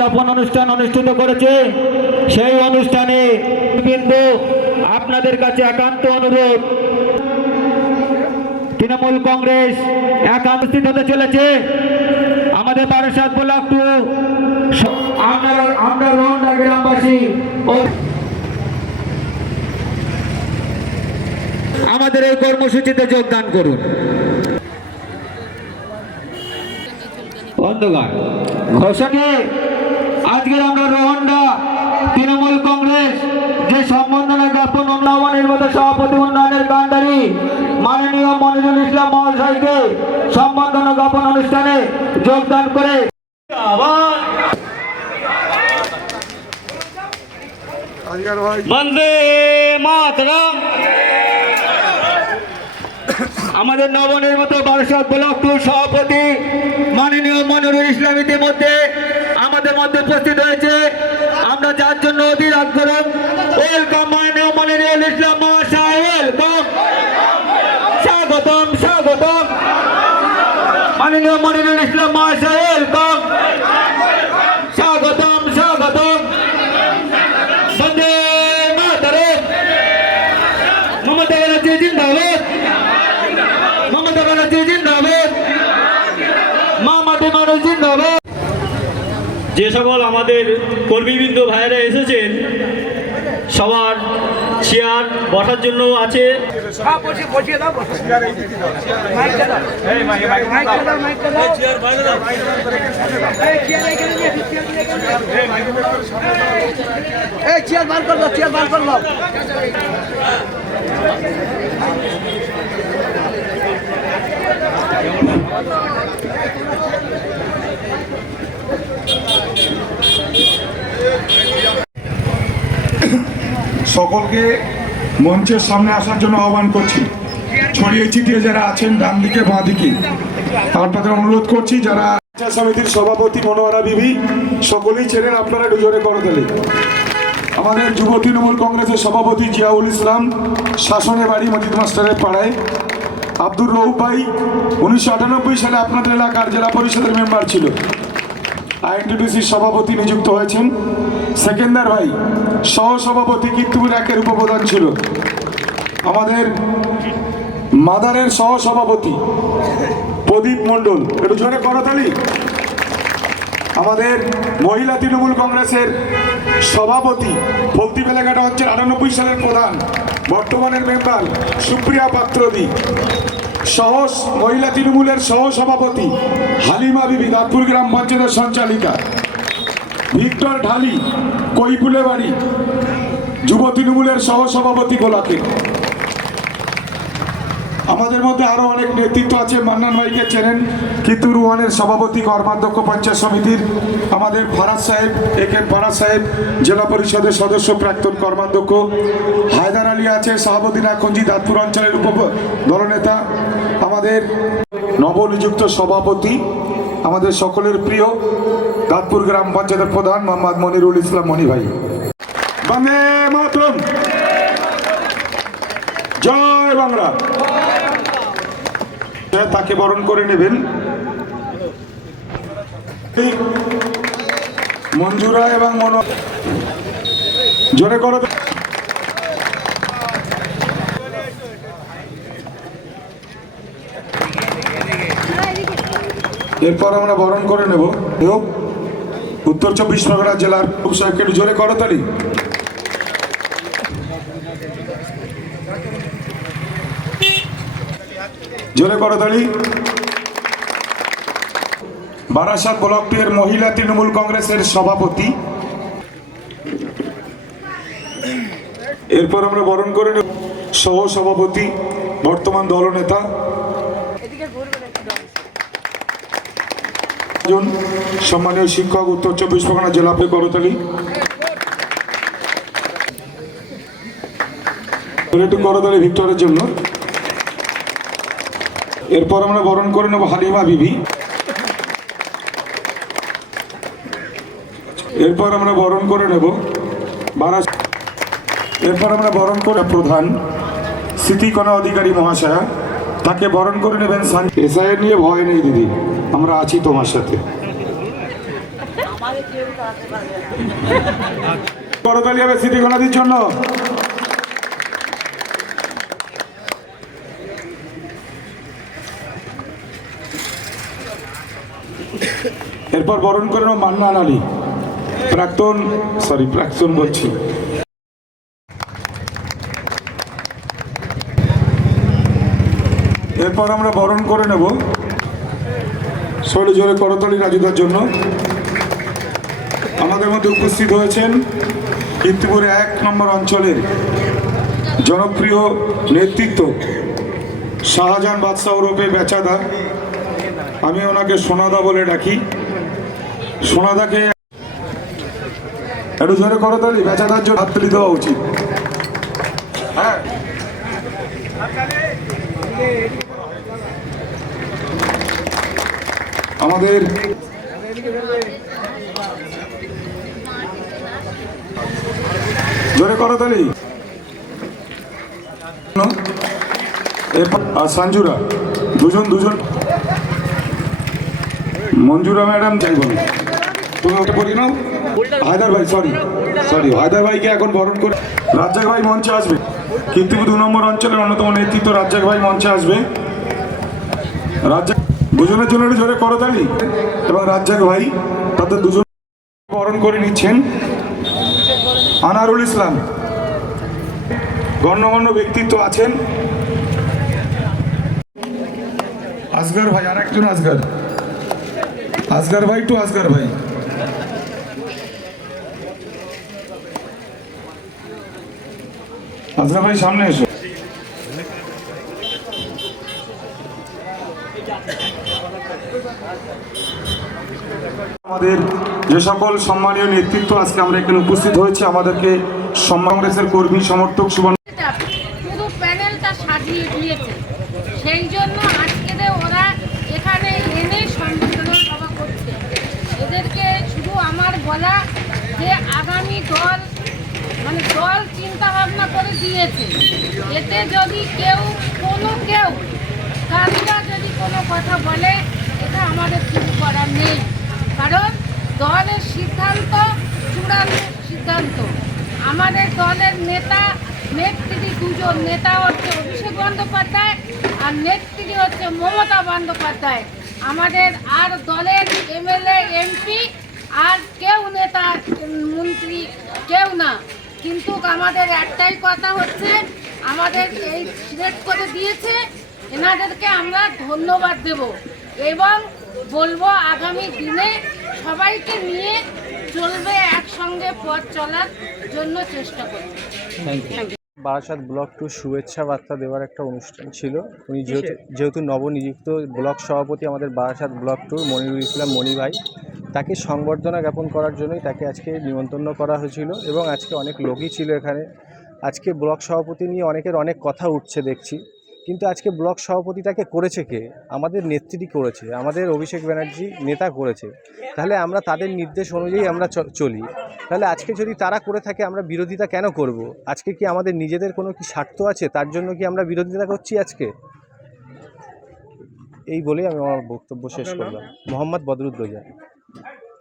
যাপন অনুষ্ঠান অনুষ্ঠিত করেছে, সেই অনুষ্ঠানে বিন্দু আপনাদের কাছে একান্ত অনুরোধ। তৃণমূল কংগ্রেস একান্তিত হতে চলেছে। আমাদের বারাসাত ব্লক টু আমরা আমরা গ্রামবাসী আমাদের এই কর্মসূচিতে যোগদান করুন। বন্ধুগণ ঘোষণে আজকে আমরা রোহন্ডা তৃণমূল কংগ্রেস যে সম্বর্ধনা জ্ঞাপন উন্নয়নের মতো সভাপতি উন্নয়নের কাণ্ডারি মাননীয় মনিরুল ইসলাম মহাশয়কে সম্বর্ধনা জ্ঞাপন অনুষ্ঠানে যোগদান করে। আবার বন্দে মাতরম। আমাদের নবনির্মিত বারাসাত ব্লক টু সভাপতি মাননীয় মনিরুল ইসলাম ইতিমধ্যে আমাদের মধ্যে উপস্থিত হয়েছে। আমরা যার জন্য অধীর আগ্রহ, ওয়েলকাম মাননীয় মনিরুল ইসলাম মহাশয়, ওয়েলকাম। স্বাগতম স্বাগতম। মাননীয় মনিরুল ইসলাম মহাশয় ওয়েলকাম স্বাগতম স্বাগতম বন্দে মাতরম মমতা ব্যানার্জি জিন্দাবাদ জিন্দাবাদ। মা মাটি মানুষ জিন্দাবাদ। যে সকল আমাদের কর্মীবৃন্দ ভাইয়েরা এসেছেন সবার চেয়ার বসার জন্য আছে। হ্যাঁ, বসিয়ে বসিয়ে দাও বসিয়ে মাইকটা দাও মাইকটা দাও মাইকটা দাও এই চেয়ার এখানে নিয়ে এসো, চেয়ার এখানে নিয়ে এসো। এই চেয়ার বার কর দাও চেয়ার বার কর দাও সকলকে মঞ্চের সামনে আসার জন্য আহ্বান করছি। ছড়িয়ে ছিটিয়ে যারা আছেন, ডান দিকে, বাঁ দিকে। আপনাদের অনুরোধ করছি, যারা পঞ্চায়েত সমিতির সভাপতি মনোয়ারা বিবি, সকলেই ছিলেন আপনারা দুজনে করে দিলেন আমাদের যুব তৃণমূল কংগ্রেসের সভাপতি জিয়াউল ইসলাম শাসনে বাড়ি মজিদ মাস্টারের পাড়ায়। আব্দুর রৌফ ভাই, উনিশশো আটানব্বই সালে আপনাদের এলাকার জেলা পরিষদের মেম্বার ছিল। আইএনটিডিসির সভাপতি নিযুক্ত হয়েছেন। সেকেন্দার ভাই, সহসভাপতি কীর্তিপুর একের উপপ্রধান ছিল। আমাদের মাদারের সহসভাপতি প্রদীপ মণ্ডল। একটু জোরে করতালি আমাদের মহিলা তৃণমূল কংগ্রেসের সভাপতি ফলতি এলাকাটা হচ্ছে আটানব্বই সালের প্রধান। বর্তমানের মেম্বার সুপ্রিয়া পাত্রদি সহ মহিলা তৃণমূলের সহ সভাপতি হালিমা বিবি, দাঁতপুর গ্রাম পঞ্চায়েতের সঞ্চালিকা। ভিক্টর ঢালি কৈপুলে বাড়ি যুব তৃণমূলের সহ সভাপতি গোলাকে আমাদের মধ্যে আরও অনেক নেতৃত্ব আছে। মান্নান ভাইকে চেনেন। কিন্তু রুহানের সভাপতি কর্মাধ্যক্ষ পঞ্চায়েত সমিতির আমাদের ফারাজ সাহেব, এ কে ফারাজ সাহেব, জেলা পরিষদের সদস্য, প্রাক্তন কর্মাধ্যক্ষ। হায়দার আলী আছে সভাপতি নাকঞ্জি দাঁতপুর অঞ্চলের উপ দলনেতা। আমাদের নবনিযুক্ত সভাপতি, আমাদের সকলের প্রিয় দাঁতপুর গ্রাম পঞ্চায়েতের প্রধান মোহাম্মদ মনিরুল ইসলাম মনি ভাই। বন্দে মাতরম। জয় বাংলা। তাকে বরণ করে নেবেন। মঞ্জুরা এবং মনো জোরে করো এরপর আমরা বরণ করে নেব। উত্তর চব্বিশ পরগনা জেলার সাহেবকে জোরে করতালি। জোরে করতালি বারাসাত ব্লকটির মহিলা তৃণমূল কংগ্রেসের সভাপতি। এরপর আমরা বরণ করে নেব সহ সভাপতি বর্তমান দলনেতা। সম্মানীয় শিক্ষক, উত্তর চব্বিশ পরগনা জেলা করতালি। করতালি ভিক্টরের জন্য। এরপর আমরা বরণ করে নেব হালিমা বিবি। এরপর আমরা বরণ করে নেব বারাস এরপর আমরা বরণ করে প্রধান স্মৃতিকণা অধিকারী মহাশয়া। তাকে বরণ করে নেবেন এসআইয়ের নিয়ে ভয় নেই, দিদি। আমরা আছি তোমার সাথে। করতালি হবে স্মৃতি গণাদির জন্য। এরপর বরণ করে নেব মান্নান আলী। প্রাক্তন সরি প্রাক্তন বলছি। এরপর আমরা বরণ করে নেব শৈল জোরে করতালি রাজুদার জন্য। আমাদের মধ্যে উপস্থিত হয়েছেন কীর্তিপুর এক নম্বর অঞ্চলের জনপ্রিয় নেতৃত্ব শাহজাহান বাদশাহ রূপে বেচাদা। আমি ওনাকে সোনাদা বলে ডাকি। সোনাদাকে একটু জোরে করতালি বেচাদার জন্য হাততালি দেওয়া উচিত। হ্যাঁ। আমাদের জোরে করো এরপর, আর সঞ্জুরা, দুজন দুজন। মঞ্জুরা ম্যাডাম, যাই বলো। হায়দার ভাই সরি সরি হায়দার ভাইকে এখন বরণ করে রাজ্জাক ভাই মঞ্চে আসবে। কীর্তিপুর দু নম্বর অঞ্চলের অন্যতম নেতৃত্ব ভাই মঞ্চে আসবে। রাজ্জাক জন্য রাজ্জাক ভাই দুজন বরণ করে নিচ্ছেন। আনারুল ইসলাম। গণ্যমান্য ব্যক্তিত্ব আছেন। আসগার ভাই আর একজন আসগার। আসগার ভাই টু আসগার ভাই। আসগার ভাই, সামনে এসো। আমাদের যে সকল সম্মানীয় নেতৃত্ব আজকে আমরা এখানে উপস্থিত হয়েছে, আমাদেরকে কংগ্রেসের কর্মী, সমর্থক সুবর্ণ প্যানেলটা সাজিয়ে দিয়েছে সেই জন্য আজকে ওরা এখানে করছে, এদেরকে শুধু আমার বলা যে আগামী দল মানে দল চিন্তা ভাবনা করে দিয়েছে। এতে যদি কেউ, কোনো কেউ কারুরা যদি কোনো কথা বলে, এটা আমাদের কিছু করার নেই। কারণ দলের সিদ্ধান্ত চূড়ান্ত সিদ্ধান্ত। আমাদের দলের নেতা, নেত্রী দুজন, নেতা হচ্ছে অভিষেক বন্দ্যোপাধ্যায় আর নেত্রী হচ্ছে মমতা বন্দ্যোপাধ্যায়। আমাদের আর দলের এমএলএ, এমপি আর কেউ নেতা মন্ত্রী কেউ না। কিন্তু আমাদের একটাই কথা হচ্ছে আমাদের এই সিলেক্ট করে দিয়েছে এনাদেরকে আমরা ধন্যবাদ দেব এবং বলব আগামী দিনে সবাইকে নিয়ে চলবে একসঙ্গে পথ চলার জন্য চেষ্টা করবে। বারাসাত ব্লক টু শুভেচ্ছা বার্তা দেওয়ার একটা অনুষ্ঠান ছিল। উনি যেহেতু যেহেতু নবনিযুক্ত ব্লক সভাপতি আমাদের বারাসাত ব্লক টু মনিরুল ইসলাম মণি ভাই তাকে সংবর্ধনা জ্ঞাপন করার জন্যই তাকে আজকে নিমন্ত্রণ করা হয়েছিল এবং আজকে অনেক লোকই ছিল এখানে। আজকে ব্লক সভাপতি নিয়ে অনেকের অনেক কথা উঠছে দেখছি। কিন্তু আজকে ব্লক সভাপতিটাকে করেছে কে? আমাদের নেত্রী করেছে আমাদের অভিষেক ব্যানার্জি নেতা করেছে। তাহলে আমরা তাদের নির্দেশ অনুযায়ী আমরা চ- চলি। তাহলে আজকে যদি তারা করে থাকে আমরা বিরোধিতা কেন করব? আজকে কি আমাদের নিজেদের কোনো কি স্বার্থ আছে? তার জন্য কি আমরা বিরোধিতা করছি আজকে? এই বলেই আমি আমার বক্তব্য শেষ করলাম। মোহাম্মদ বদরুদ্দোজা। Hey,